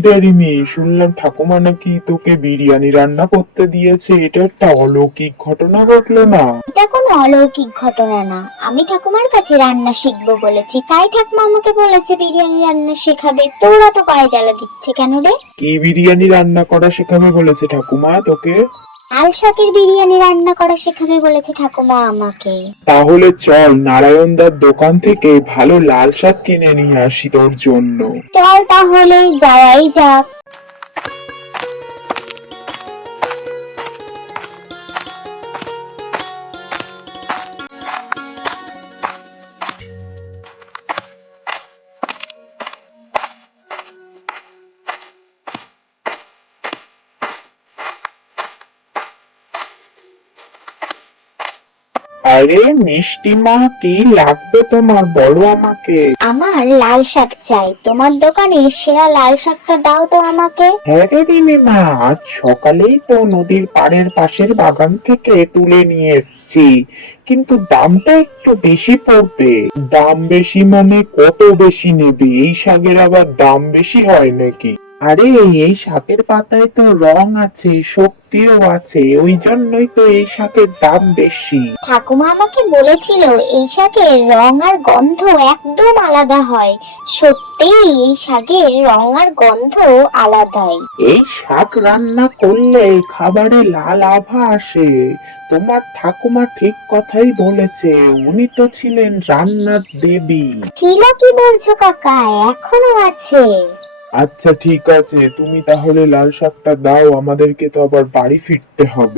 কিরে রিমি, শুনলাম ঠাকুমা নাকি তোকে বিরিয়ানি রান্না করতে দিয়েছে। এটা একটা অলৌকিক ঘটনা ঘটলো না? এটা কোনো অলৌকিক ঘটনা না। আমি ঠাকুমার কাছে রান্না শিখবো বলেছি, তাই ঠাকুমা আমাকে বলেছে বিরিয়ানি রান্না শেখাবে। তোরা তো গায়ে জ্বালা দিচ্ছে কেন রে? কি বিরিয়ানি রান্না করা শেখাবে বলেছে ঠাকুমা তোকে? লাল শাকের বিরিয়ানি রান্না করা শেখাবে বলেছে ঠাকুমা আমাকে। তাহলে চল নারায়ণদার দোকান থেকে ভালো লাল শাক কিনে নিয়ে আসি তোর জন্য। চল তাহলে যাওয়াই যাক। আরে মিষ্টি মা, কি লাগবে তোমার, বলো আমাকে। আমার লাল শাক চাই, তোমার দোকানে সেরা লাল শাকটা দাও তো আমাকে। হ্যাঁ রে রিমিমা, আজ সকালেই তো নদীর পাড়ের পাশের বাগান থেকে তুলে নিয়ে এসেছি, কিন্তু দামটা একটু বেশি পড়বে। দাম বেশি মানে কত বেশি নেবে? এই শাকের আবার দাম বেশি হয় নাকি? আরে এই শাকের পাতায় তো রং আছে, শক্তিও আছে, ওই জন্যই তো এই শাকের দাম বেশি। ঠাকুমা আমাকে বলেছিল এই শাকের রং আর গন্ধ একদম আলাদা হয়। সত্যিই এই শাকের রং আর গন্ধ আলাদাই। এই শাক রান্না করলে খাবারে লাল আভা আসে। তোমার ঠাকুমা ঠিক কথাই বলেছে, উনি তো ছিলেন রান্নার দেবী। ছিল কি বলছো কাকা? এখনো আছে। আচ্ছা ঠিক আছে, তুমি তাহলে লাল শাকটা দাও, আমাদেরকে তো আবার বাড়ি ফিরতে হবে।